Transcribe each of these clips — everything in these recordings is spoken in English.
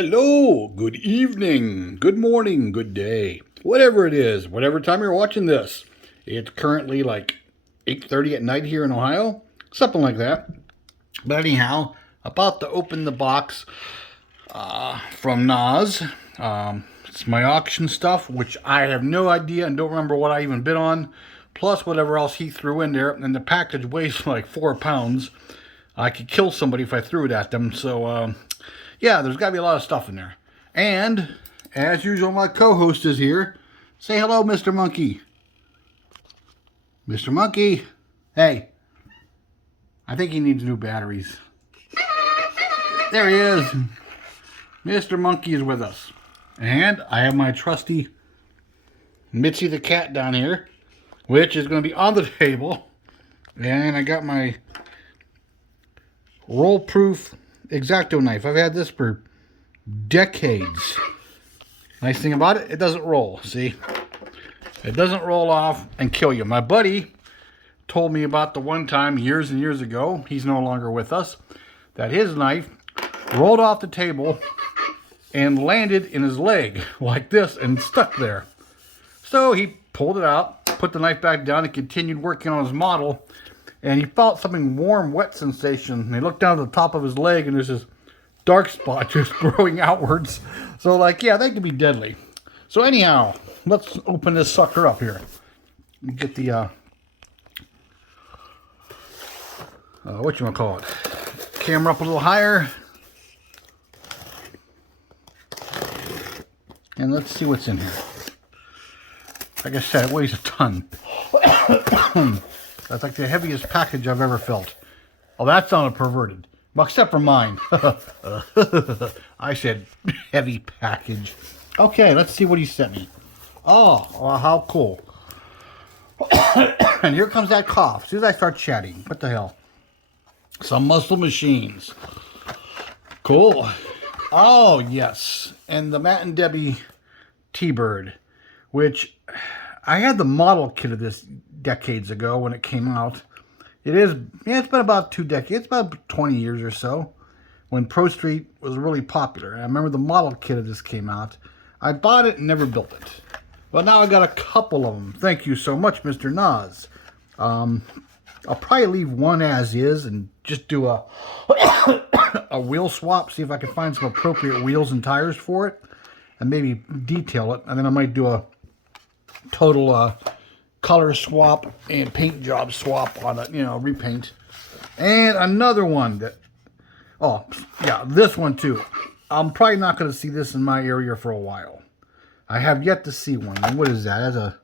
Hello, good evening, good morning, good day, whatever it is, whatever time you're watching this. It's currently like 8:30 at night here in Ohio, something like that. But anyhow, about to open the box from Naz. It's my auction stuff, which I have no idea and don't remember what I even bid on, plus whatever else he threw in there. And the package weighs like 4 pounds. I could kill somebody if I threw it at them, so yeah, there's got to be a lot of stuff in there. And, as usual, my co-host is here. Say hello, Mr. Monkey. Mr. Monkey. Hey. I think he needs new batteries. There he is. Mr. Monkey is with us. And I have my trusty Mitzi the cat down here, which is going to be on the table. And I got my roll-proof X-Acto knife. I've had this for decades. Nice thing about it, it doesn't roll. See? It doesn't roll off and kill you. My buddy told me about the one time years and years ago, he's no longer with us, that his knife rolled off the table and landed in his leg like this and stuck there. So he pulled it out, put the knife back down, and continued working on his model. And he felt something warm, wet sensation. And he looked down at the top of his leg, and there's this dark spot just growing outwards. So, like, yeah, they can be deadly. So, anyhow, let's open this sucker up here. Let me get the, whatchamacallit, camera up a little higher. And let's see what's in here. Like I said, it weighs a ton. That's like the heaviest package I've ever felt. Oh, that sounded perverted. Well, except for mine. I said heavy package. Okay, let's see what he sent me. Oh, well, how cool. And here comes that cough. As soon as I start chatting. What the hell? Some muscle machines. Cool. Oh, yes. And the Matt and Debbie T-Bird, which I had the model kit of this decades ago when it came out. It's been about 2 decades, about 20 years or so, when Pro Street was really popular. And I remember the model kit of this came out. I bought it and never built it. But now I got a couple of them. Thank you so much, Mr. Naz. I'll probably leave one as is and just do a a wheel swap, see if I can find some appropriate wheels and tires for it, and maybe detail it. And then I might do a total color swap and paint job swap on it, repaint. And another one that, oh yeah, this one too. I'm probably not going to see this in my area for a while. I have yet to see one. And what is that? That's a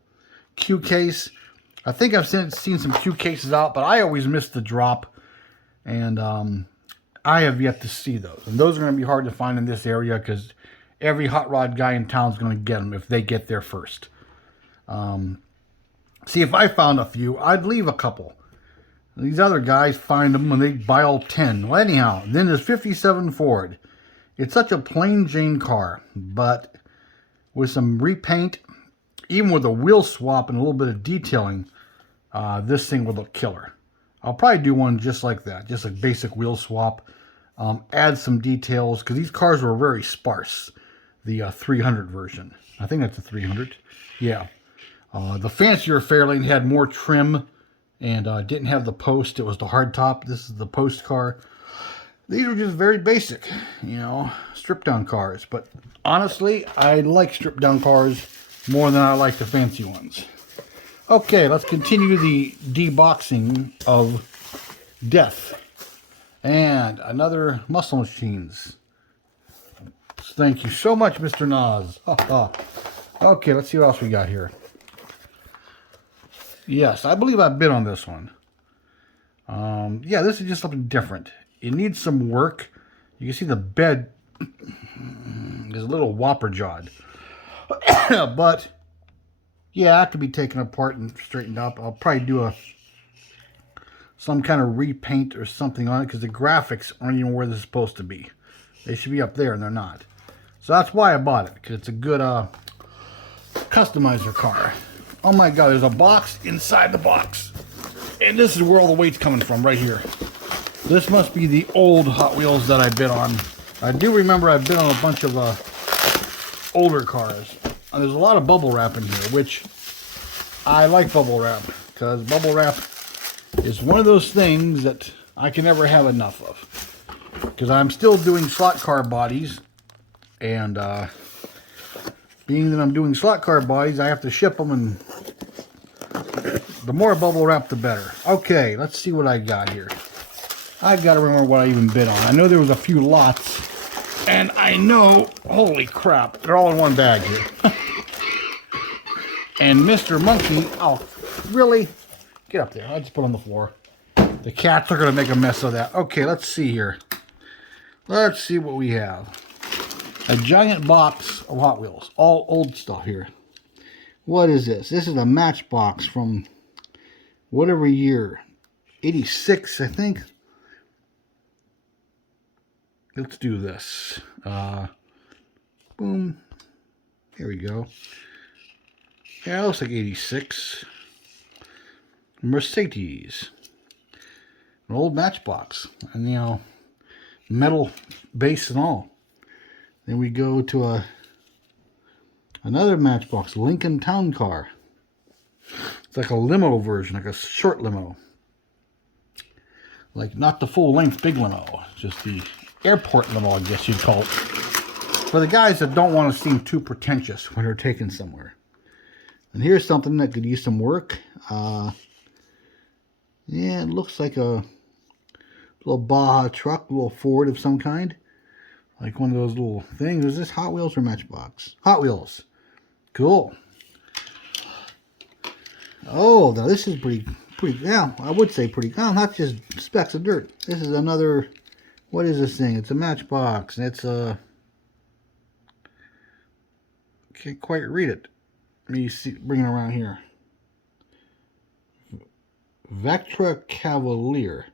Q case. I think I've seen some Q cases out, but I always miss the drop. And I have yet to see those. And those are going to be hard to find in this area because every hot rod guy in town is going to get them if they get there first. See, if I found a few, I'd leave a couple. These other guys find them and they buy all 10. Well, anyhow, then there's 57 Ford. It's such a plain Jane car, but with some repaint, even with a wheel swap and a little bit of detailing, this thing would look killer. I'll probably do one just like that, just a basic wheel swap. Add some details, because these cars were very sparse. The 300 version. I think that's a 300. Yeah. The fancier Fairlane had more trim and didn't have the post. It was the hardtop. This is the post car. These were just very basic, stripped down cars. But honestly, I like stripped down cars more than I like the fancy ones. Okay, let's continue the deboxing of death. And another muscle machines. Thank you so much, Mr. Naz. Okay, let's see what else we got here. Yes, I believe I bid on this one. Yeah, this is just something different. It needs some work. You can see the bed is a little whopper jawed. But yeah, it could be taken apart and straightened up. I'll probably do some kind of repaint or something on it because the graphics aren't even where they're supposed to be. They should be up there and they're not. So that's why I bought it, because it's a good customizer car. Oh my God, there's a box inside the box. And this is where all the weight's coming from, right here. This must be the old Hot Wheels that I bid on I do remember I've been on a bunch of older cars. And there's a lot of bubble wrap in here, which I like bubble wrap, because bubble wrap is one of those things that I can never have enough of. Because I'm still doing slot car bodies, and being that I'm doing slot car bodies, I have to ship them, and the more bubble wrap, the better. Okay, let's see what I got here. I've got to remember what I even bid on. I know there was a few lots, and I know, holy crap, they're all in one bag here. And Mr. Monkey, oh, really? Get up there. I just put on the floor. The cats are going to make a mess of that. Okay, let's see here. Let's see what we have. A giant box of Hot Wheels. All old stuff here. What is this? This is a Matchbox from whatever year. 86, I think. Let's do this. Boom. Here we go. Yeah, it looks like 86. Mercedes. An old Matchbox. And, you know, metal base and all. Then we go to another Matchbox. Lincoln Town Car. It's like a limo version, like a short limo. Like, not the full-length big limo. Just the airport limo, I guess you'd call it. For the guys that don't want to seem too pretentious when they're taken somewhere. And here's something that could use some work. Yeah, it looks like a little Baja truck, a little Ford of some kind. Like one of those little things. Is this Hot Wheels or Matchbox? Hot Wheels. Cool. Oh, now this is pretty, yeah, I would say pretty, not just specks of dirt. This is another, what is this thing? It's a Matchbox, and it's a, can't quite read it. Let me see, bring it around here. Vectra Cavalier.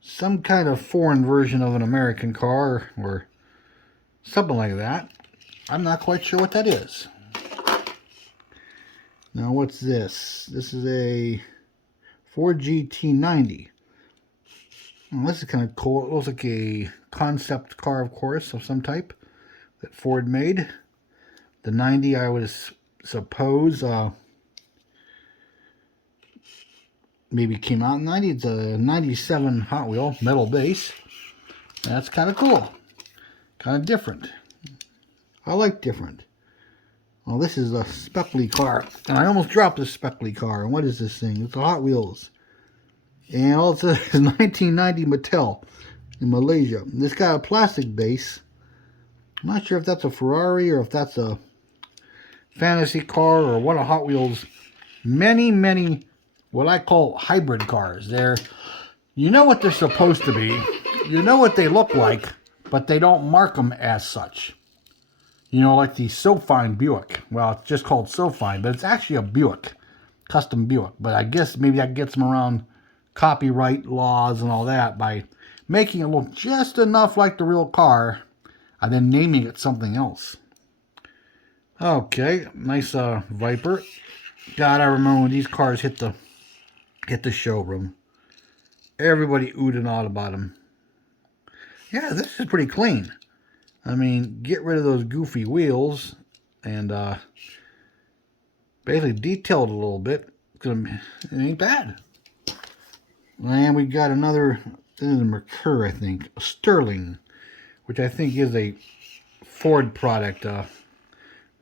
Some kind of foreign version of an American car, or something like that. I'm not quite sure what that is. Now, what's this? This is a Ford GT90. Oh, this is kind of cool. It looks like a concept car, of course, of some type that Ford made. The 90, I would suppose, maybe came out in 90. It's a 97 Hot Wheel, metal base. That's kind of cool. Kind of different. I like different. Well, this is a speckly car. And I almost dropped this speckly car. And what is this thing? It's a Hot Wheels. And all it says is 1990 Mattel in Malaysia. This got a plastic base. I'm not sure if that's a Ferrari or if that's a fantasy car or what a Hot Wheels. Many, many what I call hybrid cars. They're, you know what they're supposed to be. You know what they look like, but they don't mark them as such. You know, like the SoFine Buick. Well, it's just called SoFine, but it's actually a Buick. Custom Buick. But I guess maybe that gets them around copyright laws and all that by making it look just enough like the real car and then naming it something else. Okay, nice Viper. God, I remember when these cars hit the showroom. Everybody oohed and awed about them. Yeah, this is pretty clean. I mean, get rid of those goofy wheels and basically detail it a little bit. It ain't bad. And we got another, this is a Mercure, I think, a Sterling, which I think is a Ford product,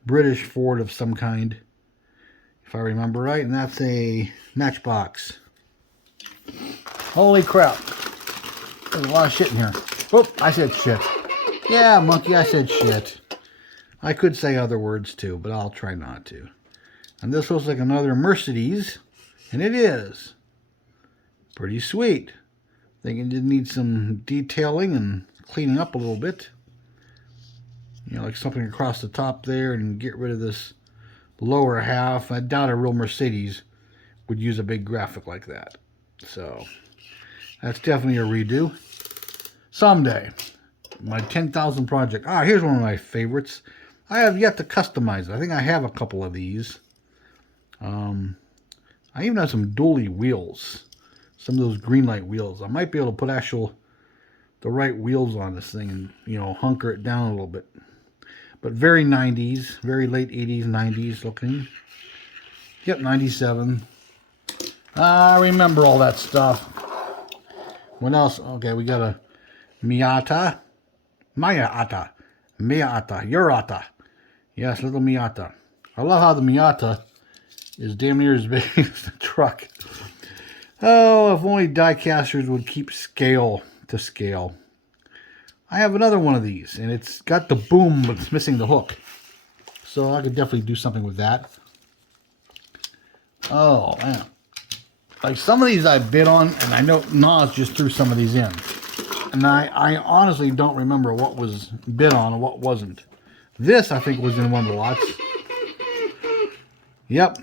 British Ford of some kind, if I remember right, and that's a Matchbox. Holy crap. There's a lot of shit in here. Oh, I said shit. Yeah, monkey, I said shit. I could say other words too, but I'll try not to. And this looks like another Mercedes, and it is. Pretty sweet. Thinking it needs some detailing and cleaning up a little bit. You know, like something across the top there and get rid of this lower half. I doubt a real Mercedes would use a big graphic like that. So, that's definitely a redo. Someday. My 10,000 project. Ah, here's one of my favorites. I have yet to customize it. I think I have a couple of these. I even have some dually wheels. Some of those green light wheels. I might be able to put actual the right wheels on this thing and, you know, hunker it down a little bit. But very 90s, very late 80s, 90s looking. Yep, 97. I remember all that stuff. What else? Okay, we got a Miata. Miata. Urata. Yes, little Miata. I love how the Miata is damn near as big as the truck. Oh, if only die casters would keep scale to scale. I have another one of these, and it's got the boom, but it's missing the hook. So I could definitely do something with that. Oh, man. Like some of these I bid on, and I know Nas just threw some of these in. And I honestly don't remember what was bid on and what wasn't. This, I think, was in one of the lots. Yep.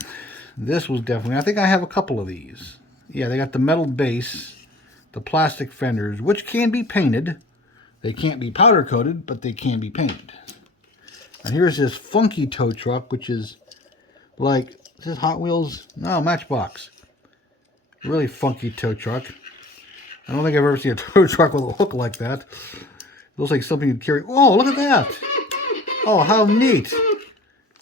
This was definitely... I think I have a couple of these. Yeah, they got the metal base, the plastic fenders, which can be painted. They can't be powder coated, but they can be painted. And here's this funky tow truck, which is like... Is this Hot Wheels? No, Matchbox. Really funky tow truck. I don't think I've ever seen a tow truck with a hook like that. It looks like something you'd carry. Oh, look at that. Oh, how neat.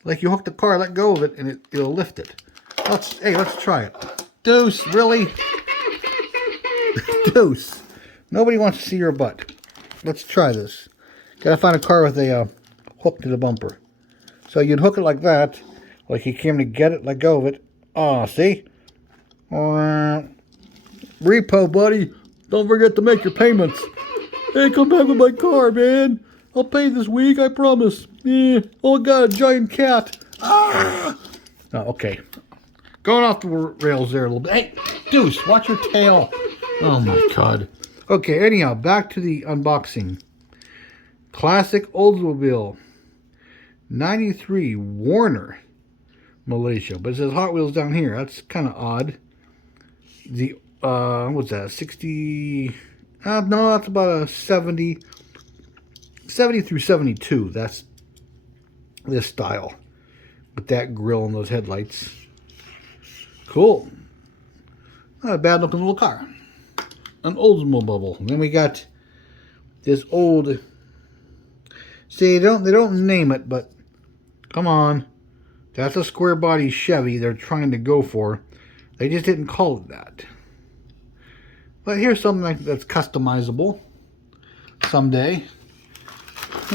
Like you hook the car, let go of it, and it'll lift it. Let's try it. Deuce, really? Deuce. Nobody wants to see your butt. Let's try this. Gotta find a car with a hook to the bumper. So you'd hook it like that. Like you came to get it, let go of it. Oh, see? Repo, buddy. Don't forget to make your payments. Hey, come back with my car, man. I'll pay this week, I promise. Yeah. Oh, I got a giant cat. Ah! Oh, okay. Going off the rails there a little bit. Hey, Deuce, watch your tail. Oh, my God. Okay, anyhow, back to the unboxing. Classic Oldsmobile. 93 Warner, Malaysia. But it says Hot Wheels down here. That's kind of odd. The, what's that, 60... no, that's about a 70 through 72. That's this style. With that grill and those headlights. Cool. Not a bad looking little car. An Oldsmobile. And then we got this old... See, they don't name it, but come on. That's a square body Chevy they're trying to go for. They just didn't call it that. But here's something that's customizable. Someday.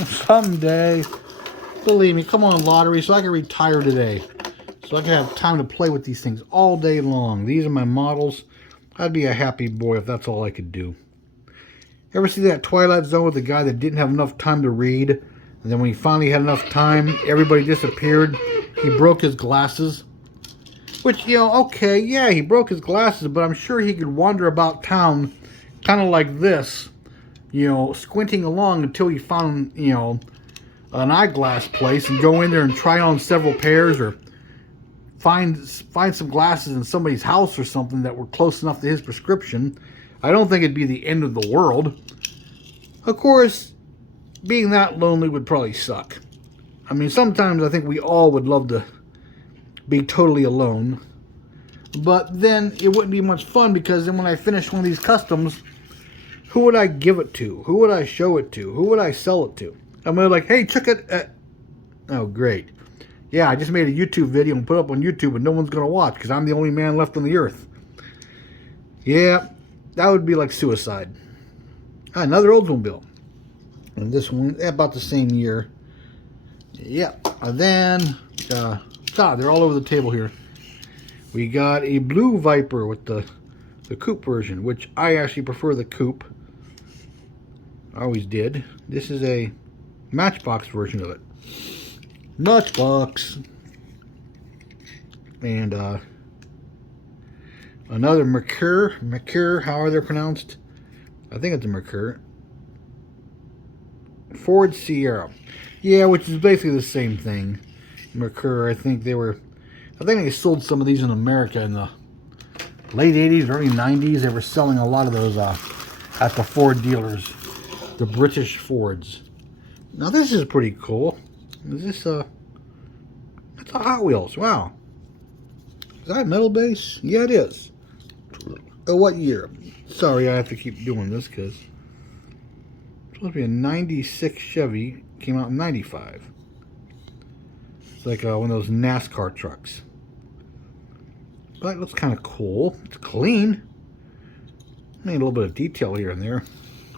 Someday. Believe me, come on, lottery, so I can retire today. So I can have time to play with these things all day long. These are my models. I'd be a happy boy if that's all I could do. Ever see that Twilight Zone with the guy that didn't have enough time to read? And then when he finally had enough time, everybody disappeared. He broke his glasses. Which, you know, okay, yeah, he broke his glasses, but I'm sure he could wander about town kind of like this, you know, squinting along until he found, you know, an eyeglass place and go in there and try on several pairs or find some glasses in somebody's house or something that were close enough to his prescription. I don't think it'd be the end of the world. Of course, being that lonely would probably suck. I mean, sometimes I think we all would love to be totally alone. But then it wouldn't be much fun because then when I finish one of these customs, who would I give it to? Who would I show it to? Who would I sell it to? I'm gonna be like, hey, check it. Oh, great. Yeah, I just made a YouTube video and put it up on YouTube and no one's gonna watch because I'm the only man left on the earth. Yeah, that would be like suicide. Another Oldsmobile. And this one, about the same year. Yeah, and then, they're all over the table here. We got a blue Viper with the coupe version, which I actually prefer the coupe. I always did. This is a Matchbox version of it. Matchbox. And another Mercure, how are they pronounced? I think it's a Mercure. Ford Sierra. Yeah, which is basically the same thing. Mercure, I think they sold some of these in America in the late 80s, early 90s. They were selling a lot of those at the Ford dealers. The British Fords. Now this is pretty cool. Is this that's a Hot Wheels. Wow. Is that metal base? Yeah, it is. What year? Sorry, I have to keep doing this because supposed to be a 96 Chevy. Came out in 95. It's like one of those NASCAR trucks. But it looks kind of cool. It's clean. Made a little bit of detail here and there.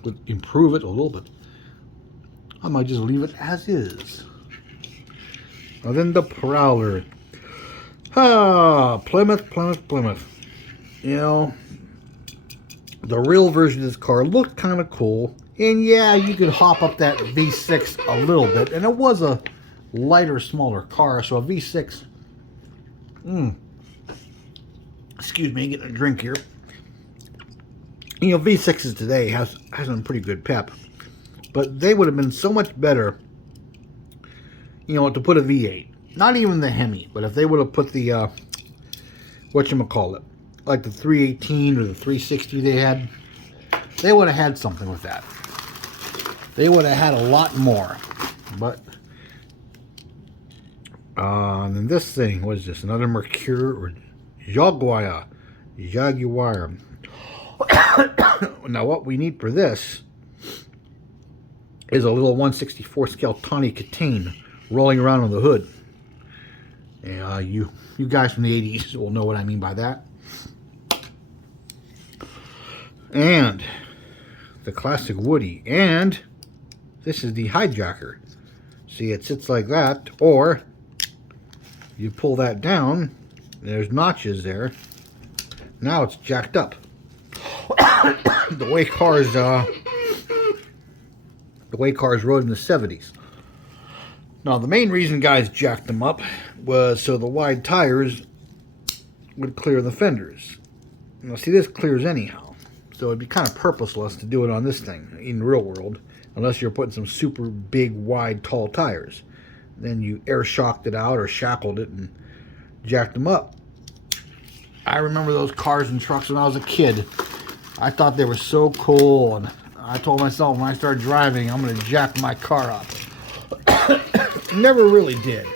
Would improve it a little bit. I might just leave it as is. And then the Prowler. Plymouth. You know, the real version of this car looked kind of cool. And yeah, you could hop up that V6 a little bit. And it was a lighter, smaller car. So a V6... Excuse me, getting a drink here. You know, V6s today has some pretty good pep. But they would have been so much better, you know, to put a V8. Not even the Hemi, but if they would have put the, whatchamacallit, like the 318 or the 360 they had, they would have had something with that. They would have had a lot more. But, and then this thing, what is this? Another Mercure or Jaguar. Now what we need for this is a little 1/64 scale Tawny Catane rolling around on the hood. And you guys from the 80s will know what I mean by that. And the classic Woody. And this is the hijacker. See, it sits like that, or you pull that down. There's notches there. Now it's jacked up. the way cars rode in the 70s. Now the main reason guys jacked them up was so the wide tires would clear the fenders. Now see, this clears anyhow, so it'd be kind of purposeless to do it on this thing in the real world, unless you're putting some super big, wide, tall tires. Then you air shocked it out or shackled it and jacked them up. I remember those cars and trucks when I was a kid. I thought they were so cool, and I told myself when I started driving, I'm going to jack my car up. Never really did.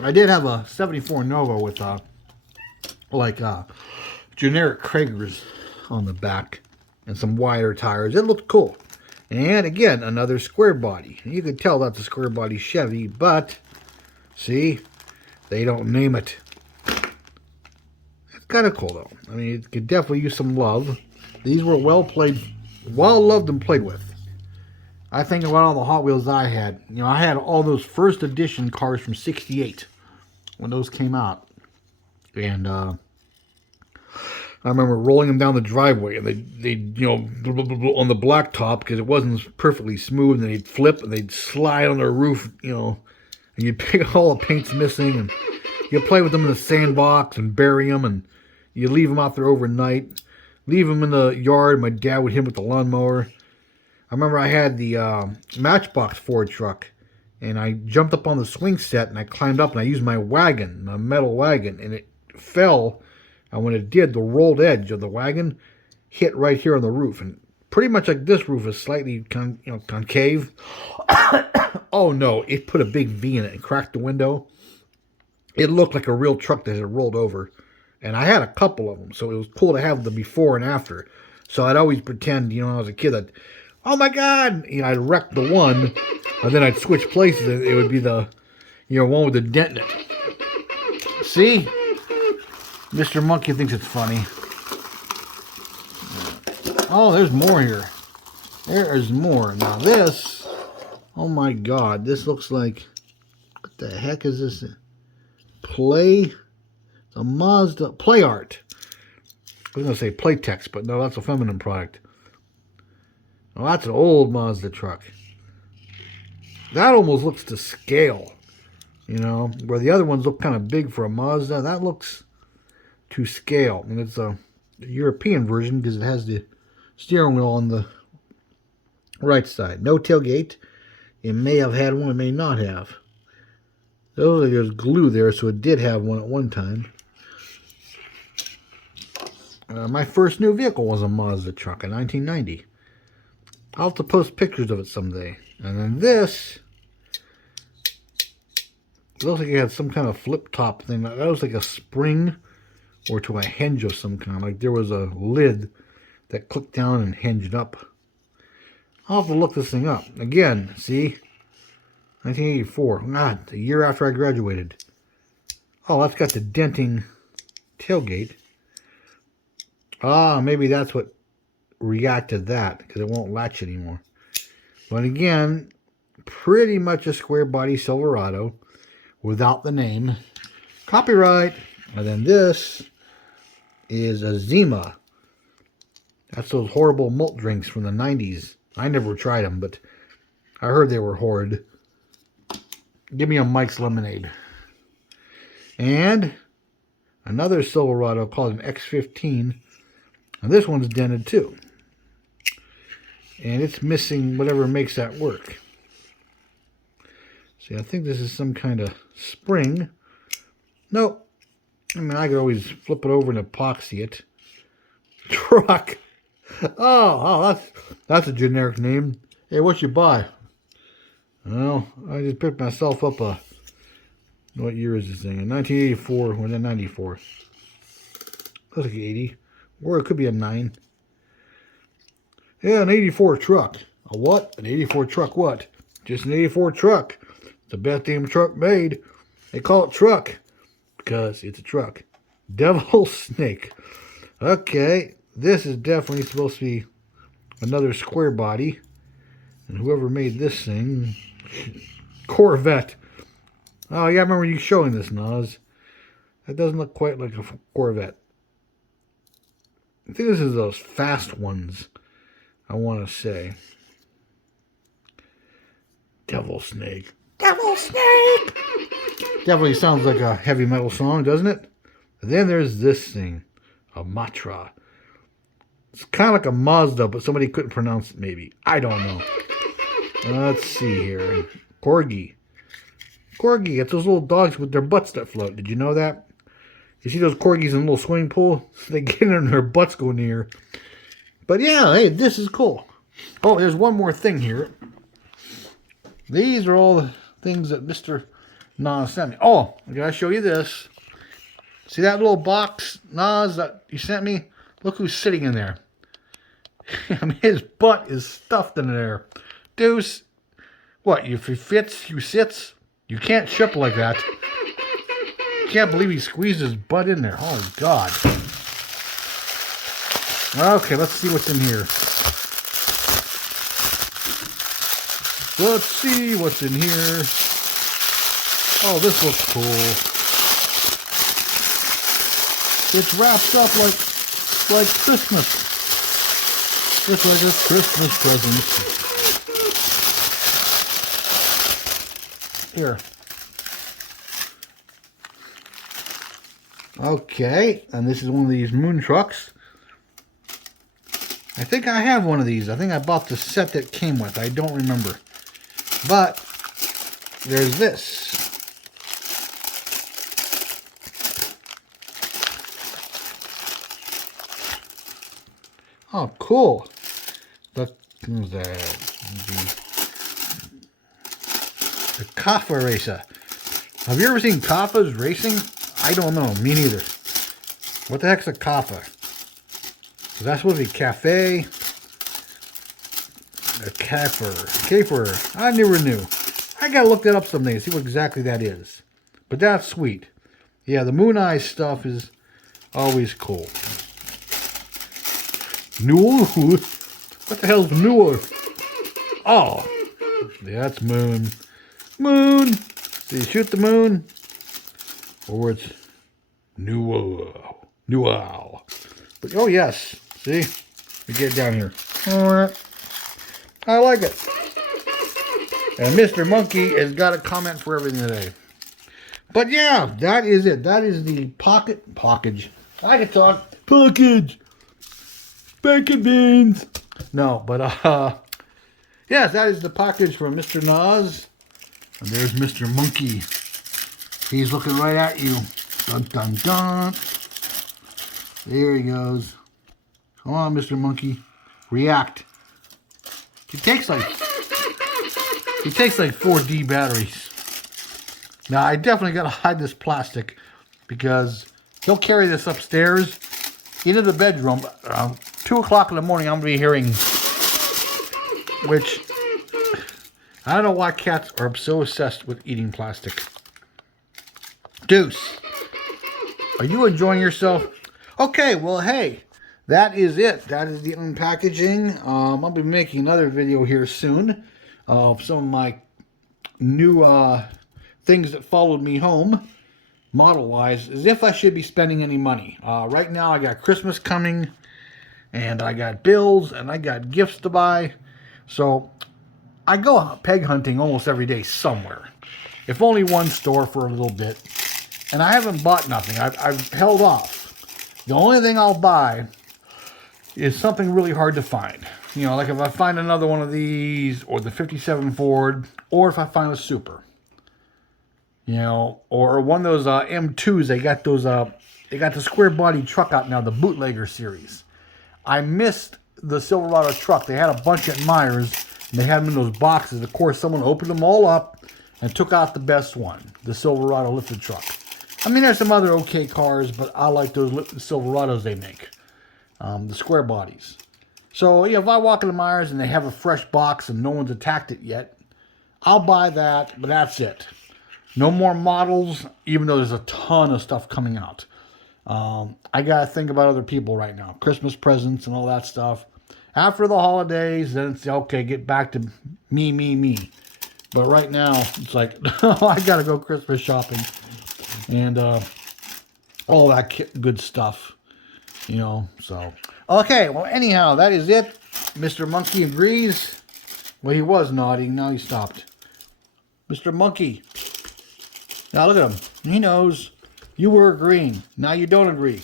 I did have a 74 Nova with generic Kragers on the back and some wider tires. It looked cool. And again, another square body. You could tell that's a square body Chevy, but see, they don't name it. It's kind of cool though. I mean, it could definitely use some love. These were well loved and played with. I think about all the Hot Wheels I had. You know, I had all those first edition cars from '68 when those came out. And I remember rolling them down the driveway, and they'd you know, on the blacktop, because it wasn't perfectly smooth, and they'd flip and they'd slide on their roof, you know, and you'd pick all the paint's missing, and you'd play with them in the sandbox and bury them, and you leave them out there overnight, leave them in the yard. My dad would hit them with the lawnmower. I remember I had the Matchbox Ford truck, and I jumped up on the swing set, and I climbed up, and I used my wagon, my metal wagon, and it fell. And when it did, the rolled edge of the wagon hit right here on the roof, and pretty much like this roof is slightly concave. Oh no, it put a big V in it and cracked the window. It looked like a real truck that had rolled over, and I had a couple of them, so it was cool to have the before and after. So I'd always pretend, you know, when I was a kid, that, oh my God, you know, I'd wreck the one, and then I'd switch places, and it would be the, you know, one with the dent in it. See? Mr. Monkey thinks it's funny. Oh, there's more here. There is more. Now this, oh my God, this looks like, what the heck is this? It's a Mazda, Play Art. I was going to say Playtex, but no, that's a feminine product. Oh, that's an old Mazda truck. That almost looks to scale, you know, where the other ones look kind of big for a Mazda. That looks to scale. And it's a European version because it has the steering wheel on the right side. No tailgate. It may have had one, it may not have. There's glue there, so it did have one at one time. My first new vehicle was a Mazda truck in 1990. I'll have to post pictures of it someday. And then this, it looks like it had some kind of flip top thing. That was like a spring or to a hinge of some kind. Like there was a lid that clicked down and hinged up. I'll have to look this thing up. Again, see? 1984. God, the year after I graduated. Oh, that's got the denting tailgate. Ah, maybe that's what reacted that, because it won't latch anymore. But again, pretty much a square body Silverado without the name. Copyright. And then this is a Zima. That's those horrible malt drinks from the 90s. I never tried them, but I heard they were horrid. Give me a Mike's Lemonade. And another Silverado called an X15. And this one's dented too. And it's missing whatever makes that work. See, I think this is some kind of spring. Nope. I mean, I could always flip it over and epoxy it. Truck. Oh, that's a generic name. Hey, what you buy? Well, I just picked myself up a... What year is this thing? In 1984, or 94. Looks like 80. Or it could be a 9. Yeah, an 84 truck. A what? An 84 truck what? Just an 84 truck. It's the best damn truck made. They call it truck because it's a truck. Devil Snake. Okay, this is definitely supposed to be another square body. And whoever made this thing... Corvette. Oh, yeah, I remember you showing this, Nas. That doesn't look quite like a Corvette. I think this is those fast ones, I want to say. Devil Snake. Devil Snake! Definitely sounds like a heavy metal song, doesn't it? And then there's this thing. A Matra. It's kind of like a Mazda, but somebody couldn't pronounce it, maybe. I don't know. Let's see here. Corgi. Corgi, it's those little dogs with their butts that float. Did you know that? You see those corgis in a little swimming pool? They get in and their butts go near. But yeah, hey, this is cool. Oh, there's one more thing here. These are all the things that Mr. Nas sent me. Oh, I gotta show you this. See that little box, Nas, that you sent me? Look who's sitting in there. I mean, his butt is stuffed in there. Deuce. What, if he fits, you sits? You can't ship like that. Can't believe he squeezed his butt in there. Oh, God. Okay, let's see what's in here. Let's see what's in here. Oh, this looks cool. It's wrapped up like Christmas. Just like a Christmas present. Here. Okay, and this is one of these moon trucks. I think I have one of these. I think I bought the set that came with. I don't remember. But there's this. Oh, cool. The Kaffa racer. Have you ever seen Kaffas racing? I don't know. Me neither. What the heck's a Kaffa? Is that supposed to be cafe? A Kafer. I never knew. I gotta look that up someday and see what exactly that is. But that's sweet. Yeah, the Moon Eye stuff is always cool. Newell? What the hell's Newell? Oh, yeah, that's Moon. Moon. So you shoot the moon, or it's Newell. Newell. But oh yes, see, we get down here. I like it. And Mr. Monkey has got a comment for everything today. But yeah, that is it. That is the package. I can talk. Package. Bacon beans. No, but yes, that is the package from Mr. Nas. And there's Mr. Monkey. He's looking right at you. Dun dun dun. There he goes. Come on, Mr. Monkey. React. He takes like 4D batteries. Now I definitely gotta hide this plastic because he'll carry this upstairs into the bedroom. 2 o'clock in the morning, I'm gonna be hearing which I don't know why cats are so obsessed with eating plastic. Deuce, are you enjoying yourself? Okay, well, hey, that is it. That is the unpackaging. I'll be making another video here soon of some of my new things that followed me home, model-wise, as if I should be spending any money. Right now, I got Christmas coming, and I got bills, and I got gifts to buy. So I go peg hunting almost every day somewhere. If only one store for a little bit. And I haven't bought nothing. I've held off. The only thing I'll buy is something really hard to find. You know, like if I find another one of these, or the 57 Ford, or if I find a Super. You know, or one of those M2s. They got those, they got the square body truck out now, the Bootlegger series. I missed the Silverado truck. They had a bunch at Myers, and they had them in those boxes. Of course, someone opened them all up and took out the best one, the Silverado lifted truck. I mean, there's some other okay cars, but I like those Silverados they make, the square bodies. So, yeah, if I walk into Myers and they have a fresh box and no one's attacked it yet, I'll buy that, but that's it. No more models, even though there's a ton of stuff coming out. I got to think about other people right now. Christmas presents and all that stuff. After the holidays, then it's, okay, get back to me. But right now, it's like, I got to go Christmas shopping. And all that good stuff. You know, so. Okay, well, anyhow, that is it. Mr. Monkey agrees. Well, he was nodding. Now he stopped. Mr. Monkey. Now look at him. He knows. You were agreeing. Now you don't agree.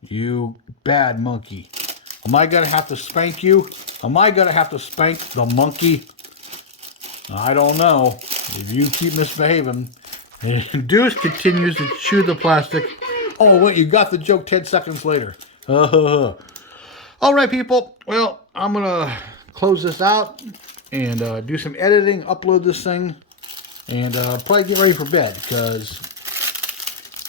You bad monkey. Am I going to have to spank you? Am I going to have to spank the monkey? I don't know. If you keep misbehaving. And Deuce continues to chew the plastic. Oh, wait, you got the joke 10 seconds later. All right, people. Well, I'm going to close this out and do some editing, upload this thing, and probably get ready for bed because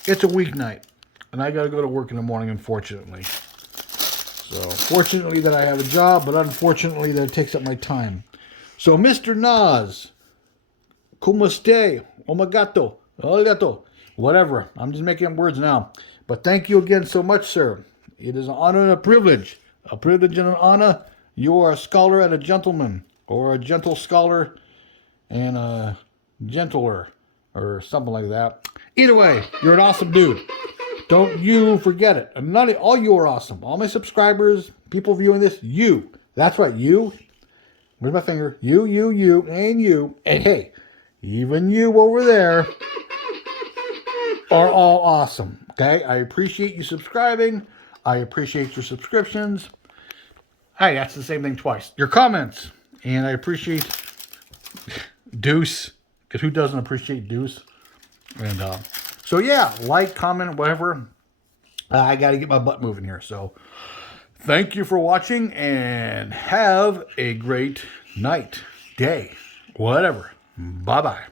it's a weeknight. And I got to go to work in the morning, unfortunately. So, fortunately that I have a job, but unfortunately that it takes up my time. So, Mr. Nas, como este? Omegato, arigato, whatever. I'm just making up words now. But thank you again so much, sir. It is an honor and a privilege. A privilege and an honor. You are a scholar and a gentleman. Or a gentle scholar and a gentler. Or something like that. Either way, you're an awesome dude. Don't you forget it. And all you are awesome. All my subscribers, people viewing this, you. That's right, you. Where's my finger? You, and you. And hey, even you over there are all awesome. Okay? I appreciate you subscribing. I appreciate your subscriptions. Hey, that's the same thing twice. Your comments. And I appreciate Deuce. Because who doesn't appreciate Deuce? And so yeah, like, comment, whatever. I got to get my butt moving here. So thank you for watching and have a great night, day, whatever. Bye-bye.